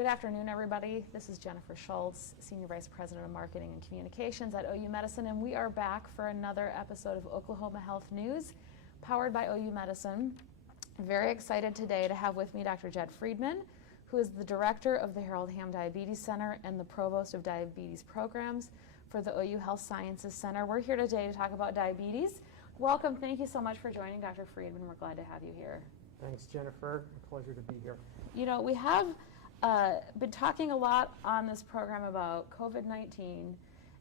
Good afternoon, everybody. This is Jennifer Schultz, Senior Vice President of Marketing and Communications at OU Medicine, and we are back for another episode of Oklahoma Health News, powered by OU Medicine. I'm very excited today to have with me Dr. Jed Friedman, who is the Director of the Harold Hamm Diabetes Center and the Provost of Diabetes Programs for the OU Health Sciences Center. We're here today to talk about diabetes. Welcome. Thank you so much for joining, Dr. Friedman. We're glad to have you here. Thanks, Jennifer. A pleasure to be here. You know, we have been talking a lot on this program about COVID-19,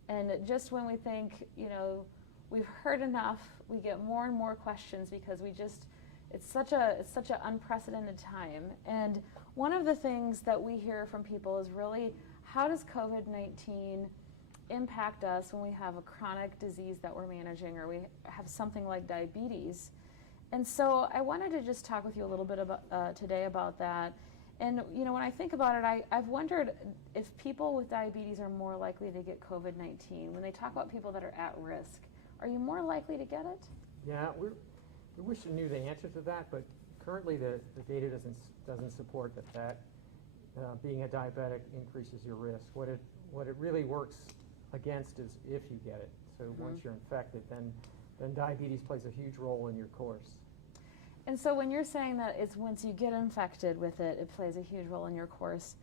and just when we think, you know, we've heard enough, we get more and more questions because it's such an unprecedented time. And one of the things that we hear from people is really, how does COVID-19 impact us when we have a chronic disease that we're managing, or we have something like diabetes? And so I wanted to just talk with you a little bit about today about that. And, you know, when I think about it, I've wondered if people with diabetes are more likely to get COVID-19. When they talk about people that are at risk, are you more likely to get it? Yeah, we wish we knew the answer to that, but currently the data doesn't support that being a diabetic increases your risk. What it really works against is if you get it. So once you're infected, then diabetes plays a huge role in your course. And so when you're saying that it's once you get infected with it, it plays a huge role in your course,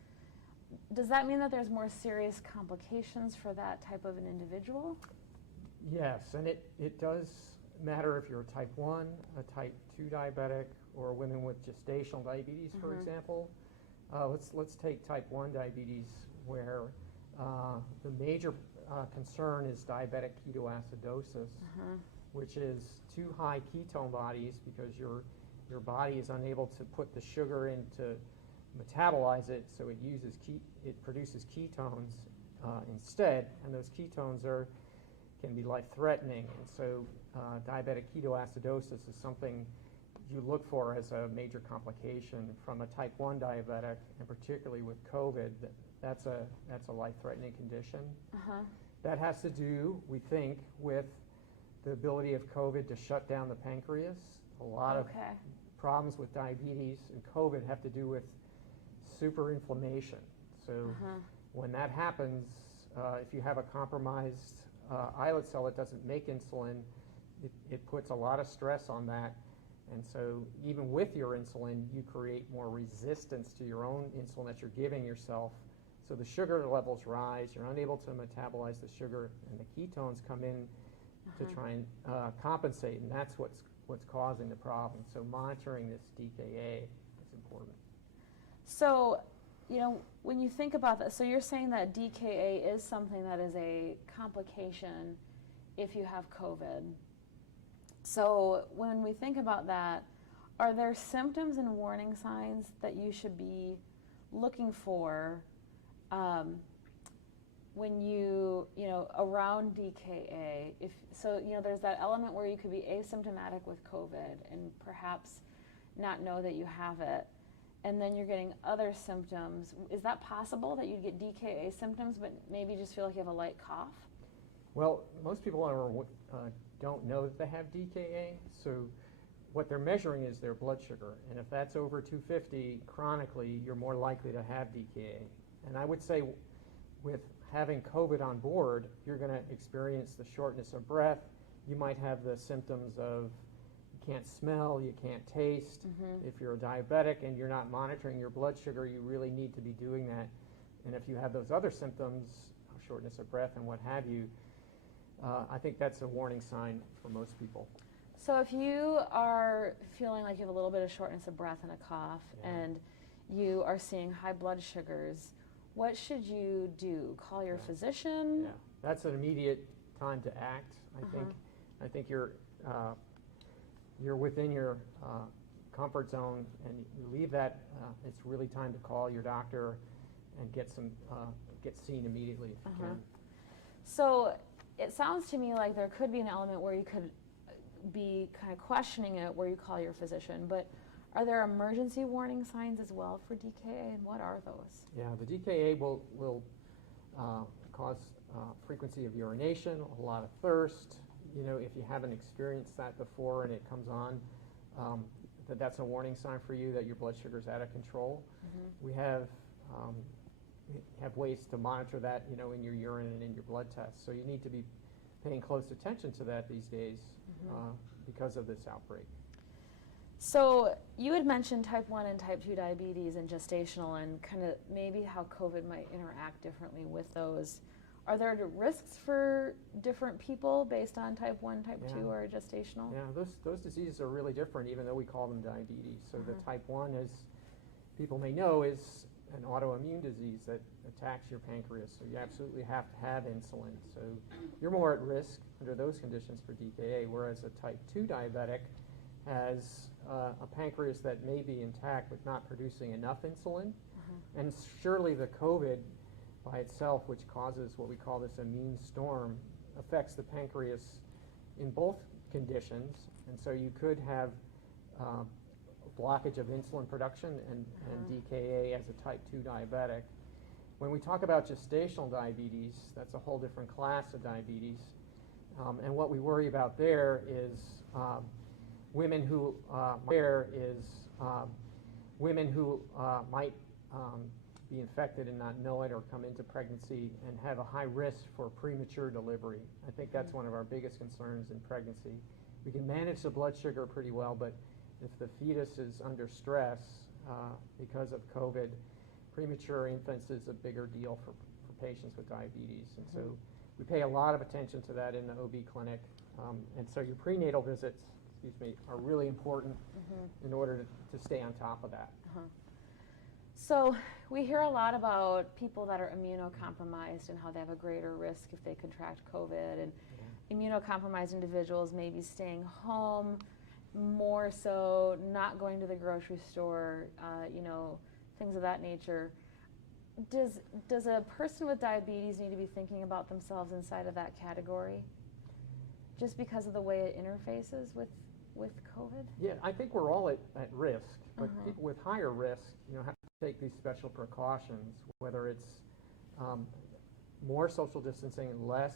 does that mean that there's more serious complications for that type of an individual? Yes, and it does matter if you're a type 1, a type 2 diabetic, or women with gestational diabetes, for example. Let's take type 1 diabetes, where the major concern is diabetic ketoacidosis, which is too high ketone bodies because your body is unable to put the sugar in to metabolize it, so it produces ketones instead, and those ketones can be life-threatening. And so diabetic ketoacidosis is something you look for as a major complication from a type 1 diabetic, and particularly with COVID. That's a life-threatening condition. That has to do, we think, with the ability of COVID to shut down the pancreas. A lot of problems with diabetes and COVID have to do with superinflammation. So when that happens, if you have a compromised islet cell that doesn't make insulin, it puts a lot of stress on that. And so even with your insulin, you create more resistance to your own insulin that you're giving yourself. So the sugar levels rise, you're unable to metabolize the sugar, and the ketones come in to try and compensate, and that's what's causing the problem. So monitoring this DKA is important. So, you know, when you think about that, so you're saying that DKA is something that is a complication if you have COVID. So when we think about that, are there symptoms and warning signs that you should be looking for when you know, around DKA? There's that element where you could be asymptomatic with COVID and perhaps not know that you have it, and then you're getting other symptoms. Is that possible that you'd get DKA symptoms but maybe just feel like you have a light cough? Well, most people don't know that they have DKA, so what they're measuring is their blood sugar, and if that's over 250 chronically, you're more likely to have DKA. And I would say with having COVID on board, you're going to experience the shortness of breath. You might have the symptoms of you can't smell, you can't taste. If you're a diabetic and you're not monitoring your blood sugar, you really need to be doing that. And if you have those other symptoms, shortness of breath and what have you, I think that's a warning sign for most people. So if you are feeling like you have a little bit of shortness of breath and a cough, and you are seeing high blood sugars, what should you do? Call your physician? Yeah, that's an immediate time to act. I think you're within your comfort zone, and you leave that. It's really time to call your doctor and get seen immediately if you can. So it sounds to me like there could be an element where you could be kind of questioning it, where you call your physician, but are there emergency warning signs as well for DKA, and what are those? Yeah, the DKA will cause frequency of urination, a lot of thirst. You know, if you haven't experienced that before and it comes on, that's a warning sign for you that your blood sugar is out of control. We have have ways to monitor that, in your urine and in your blood tests. So you need to be paying close attention to that these days because of this outbreak. So you had mentioned type 1 and type 2 diabetes and gestational and kind of maybe how COVID might interact differently with those. Are there risks for different people based on type 1, type 2, or gestational? Yeah, those diseases are really different, even though we call them diabetes. So the type 1, as people may know, is an autoimmune disease that attacks your pancreas. So you absolutely have to have insulin. So you're more at risk under those conditions for DKA, whereas a type 2 diabetic has a pancreas that may be intact but not producing enough insulin. And surely the COVID by itself, which causes what we call this immune storm, affects the pancreas in both conditions. And so you could have blockage of insulin production and DKA as a type 2 diabetic. When we talk about gestational diabetes, that's a whole different class of diabetes. And what we worry about there is women who might be infected and not know it, or come into pregnancy and have a high risk for premature delivery. I think that's one of our biggest concerns in pregnancy. We can manage the blood sugar pretty well, but if the fetus is under stress because of COVID, premature infants is a bigger deal for patients with diabetes. And so we pay a lot of attention to that in the OB clinic. And so your prenatal visits, are really important in order to stay on top of that. So we hear a lot about people that are immunocompromised and how they have a greater risk if they contract COVID, and immunocompromised individuals may be staying home more so, not going to the grocery store, things of that nature. Does a person with diabetes need to be thinking about themselves inside of that category just because of the way it interfaces with COVID? Yeah, I think we're all at risk, but people with higher risk, have to take these special precautions, whether it's more social distancing and less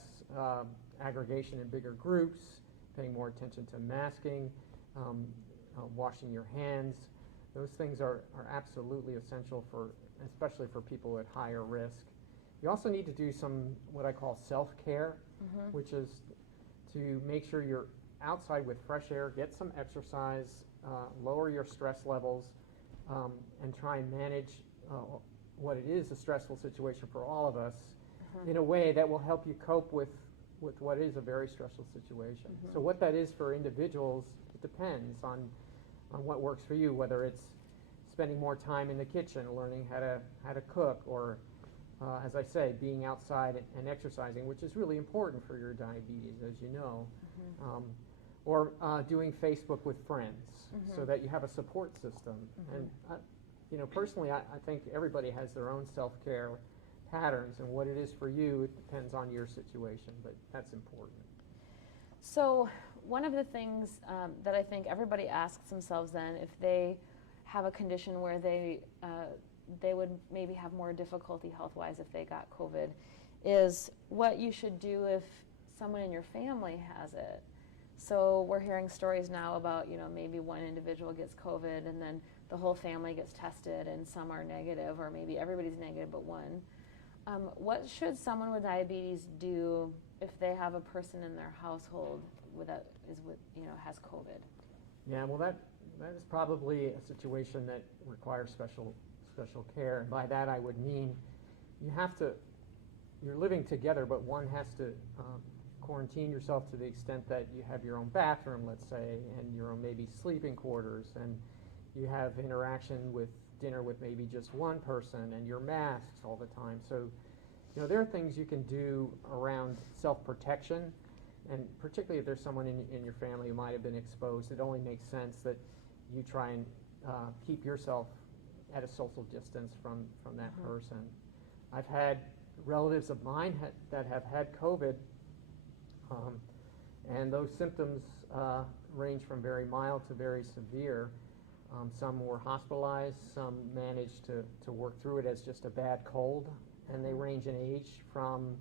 aggregation in bigger groups, paying more attention to masking, washing your hands. Those things are absolutely essential especially for people at higher risk. You also need to do some what I call self-care, which is to make sure you're outside with fresh air, get some exercise, lower your stress levels, and try and manage what it is a stressful situation for all of us in a way that will help you cope with what is a very stressful situation. So what that is for individuals, it depends on what works for you, whether it's spending more time in the kitchen, learning how to cook, or as I say, being outside and exercising, which is really important for your diabetes, as you know. Or doing Facebook with friends so that you have a support system. And personally, I think everybody has their own self-care patterns, and what it is for you, it depends on your situation, but that's important. So one of the things that I think everybody asks themselves then, if they have a condition where they would maybe have more difficulty health-wise if they got COVID, is what you should do if someone in your family has it. So we're hearing stories now about, maybe one individual gets COVID and then the whole family gets tested and some are negative, or maybe everybody's negative but one. What should someone with diabetes do if they have a person in their household has COVID? Yeah, well, that is probably a situation that requires special care. And by that I would mean you're living together, but one has to quarantine yourself to the extent that you have your own bathroom, let's say, and your own maybe sleeping quarters, and you have interaction with dinner with maybe just one person, and you're masked all the time. So, there are things you can do around self-protection, and particularly if there's someone in your family who might have been exposed, it only makes sense that you try and keep yourself at a social distance from that person. I've had relatives of mine that have had COVID, and those symptoms range from very mild to very severe. Some were hospitalized, some managed to work through it as just a bad cold, and they range in age from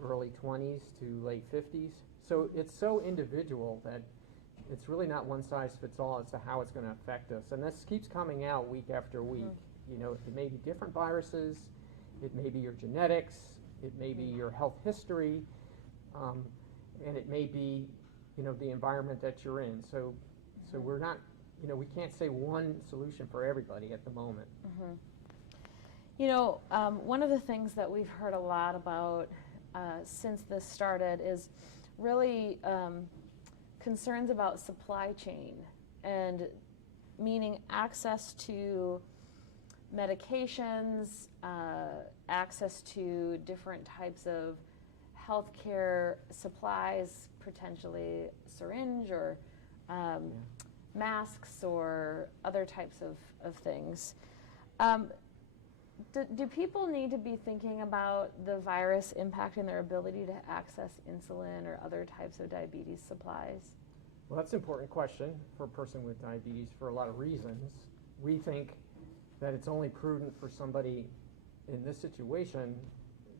early 20s to late 50s. So it's so individual that it's really not one size fits all as to how it's going to affect us. And this keeps coming out week after week. It may be different viruses, it may be your genetics, it may be your health history, and it may be, the environment that you're in. So we're not, we can't say one solution for everybody at the moment. One of the things that we've heard a lot about since this started is really concerns about supply chain, and meaning access to medications, access to different types of healthcare supplies, potentially syringe or masks or other types of things. Do people need to be thinking about the virus impacting their ability to access insulin or other types of diabetes supplies? Well, that's an important question for a person with diabetes for a lot of reasons. We think that it's only prudent for somebody in this situation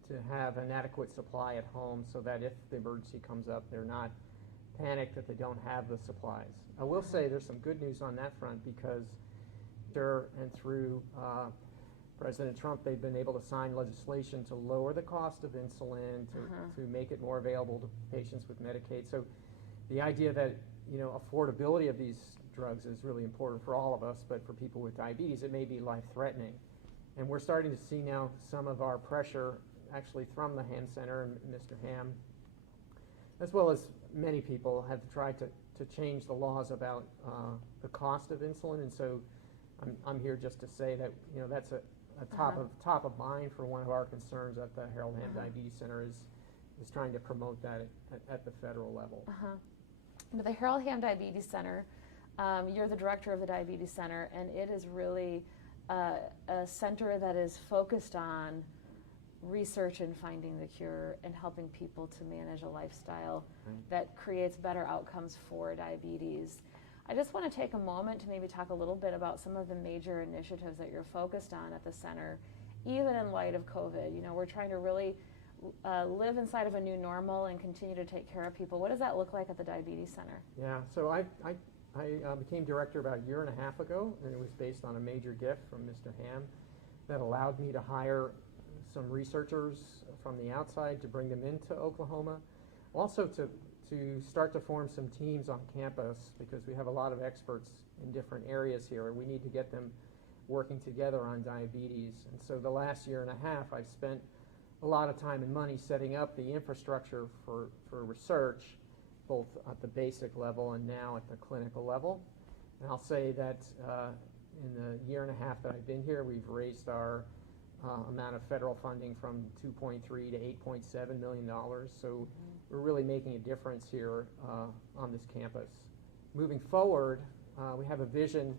to have an adequate supply at home so that if the emergency comes up, they're not panicked that they don't have the supplies. I will say there's some good news on that front, because through President Trump, they've been able to sign legislation to lower the cost of insulin, to make it more available to patients with Medicaid. So the idea that, affordability of these drugs is really important for all of us, but for people with diabetes, it may be life-threatening. And we're starting to see now some of our pressure actually from the Ham Center and Mr. Ham, as well as many people have tried to change the laws about the cost of insulin. And so I'm here just to say that, that's a top of mind for one of our concerns at the Harold Ham Diabetes Center is trying to promote that at the federal level. But the Harold Ham Diabetes Center, you're the director of the Diabetes Center, and it is really a center that is focused on research and finding the cure and helping people to manage a lifestyle that creates better outcomes for diabetes. I just want to take a moment to maybe talk a little bit about some of the major initiatives that you're focused on at the center, even in light of COVID. We're trying to really live inside of a new normal and continue to take care of people. What does that look like at the Diabetes Center? Yeah, so I became director about a year and a half ago, and it was based on a major gift from Mr. Ham that allowed me to hire some researchers from the outside to bring them into Oklahoma. Also to start to form some teams on campus, because we have a lot of experts in different areas here, and we need to get them working together on diabetes. And so the last year and a half, I've spent a lot of time and money setting up the infrastructure for research, both at the basic level and now at the clinical level. And I'll say that in the year and a half that I've been here, we've raised our amount of federal funding from $2.3 to $8.7 million. So we're really making a difference here on this campus. Moving forward, we have a vision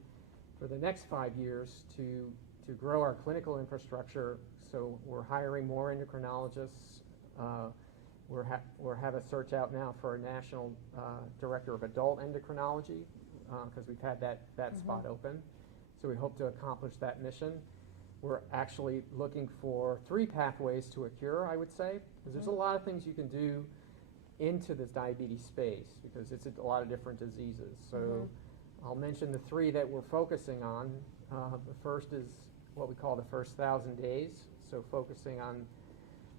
for the next 5 years to grow our clinical infrastructure. So we're hiring more endocrinologists. We have a search out now for a national director of adult endocrinology, because we've had that spot open. So we hope to accomplish that mission. We're actually looking for 3 pathways to a cure, I would say, because there's a lot of things you can do into this diabetes space, because it's a lot of different diseases. So I'll mention the 3 that we're focusing on. The first is what we call the first 1,000 days, so focusing on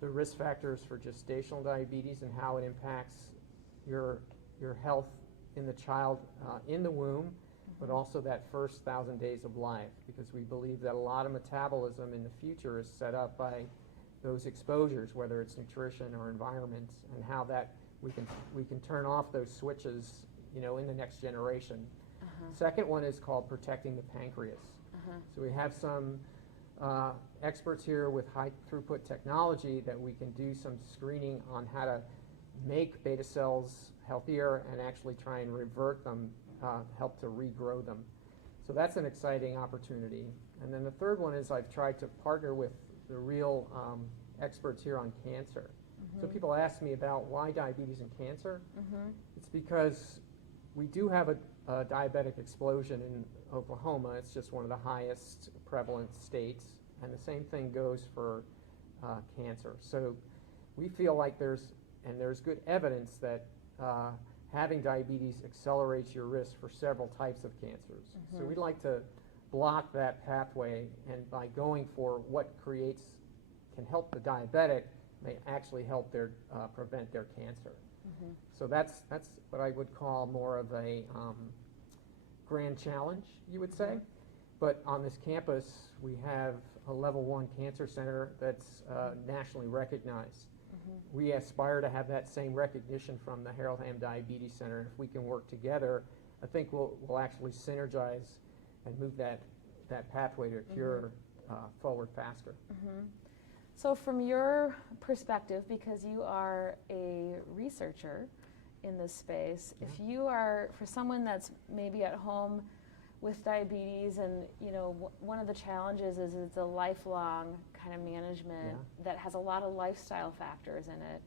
the risk factors for gestational diabetes and how it impacts your health in the child in the womb, but also that first 1,000 days of life, because we believe that a lot of metabolism in the future is set up by those exposures, whether it's nutrition or environment, and how that we can turn off those switches, in the next generation. Second one is called protecting the pancreas. So we have some experts here with high throughput technology that we can do some screening on how to make beta cells healthier and actually try and revert them, help to regrow them. So that's an exciting opportunity. And then the third one is I've tried to partner with the real experts here on cancer. So people ask me about why diabetes and cancer. It's because we do have a diabetic explosion in Oklahoma. It's just one of the highest prevalent states, and the same thing goes for cancer. So we feel like there's good evidence that having diabetes accelerates your risk for several types of cancers. So we'd like to block that pathway, and by going for what can help the diabetic may actually help prevent their cancer. Mm-hmm. So that's what I would call more of a grand challenge, you would say. Mm-hmm. But on this campus, we have a level 1 cancer center that's nationally recognized. Mm-hmm. We aspire to have that same recognition from the Harold Ham Diabetes Center. If we can work together, I think we'll actually synergize and move that pathway to cure forward faster. Mm-hmm. So from your perspective, because you are a researcher in this space, if you are, for someone that's maybe at home with diabetes, and one of the challenges is it's a lifelong kind of management that has a lot of lifestyle factors in it.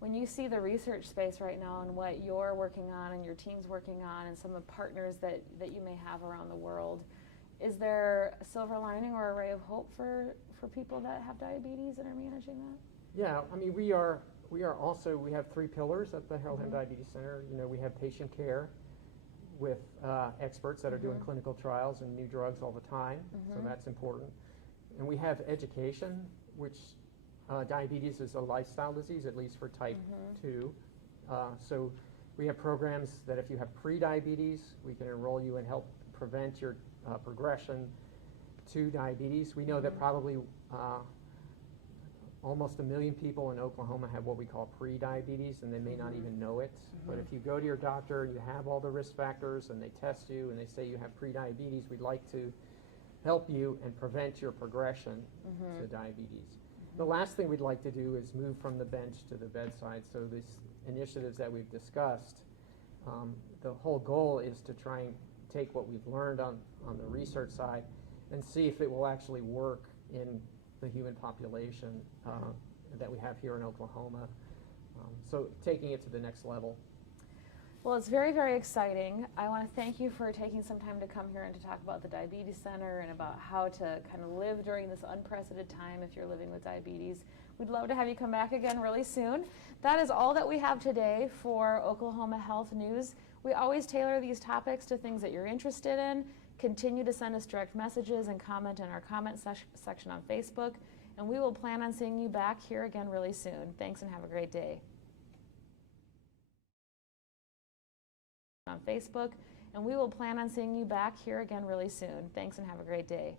When you see the research space right now and what you're working on and your team's working on and some of the partners that you may have around the world, is there a silver lining or a ray of hope for people that have diabetes and are managing that? Yeah, I mean, we have 3 pillars at the Harold Ham Diabetes Center. We have patient care with experts that are doing clinical trials and new drugs all the time, so that's important. And we have education, which diabetes is a lifestyle disease, at least for type 2. So we have programs that if you have pre-diabetes, we can enroll you and help prevent your progression to diabetes. We know that probably almost 1 million people in Oklahoma have what we call pre-diabetes, and they may not even know it. But if you go to your doctor and you have all the risk factors and they test you and they say you have pre-diabetes, we'd like to help you and prevent your progression to diabetes. The last thing we'd like to do is move from the bench to the bedside. So these initiatives that we've discussed, the whole goal is to try and take what we've learned on the research side and see if it will actually work in the human population that we have here in Oklahoma. So taking it to the next level. Well, it's very, very exciting. I want to thank you for taking some time to come here and to talk about the Diabetes Center and about how to kind of live during this unprecedented time if you're living with diabetes. We'd love to have you come back again really soon. That is all that we have today for Oklahoma Health News. We always tailor these topics to things that you're interested in. Continue to send us direct messages and comment in our comment section on Facebook, and we will plan on seeing you back here again really soon. Thanks and have a great day. On Facebook, and we will plan on seeing you back here again really soon. Thanks and have a great day.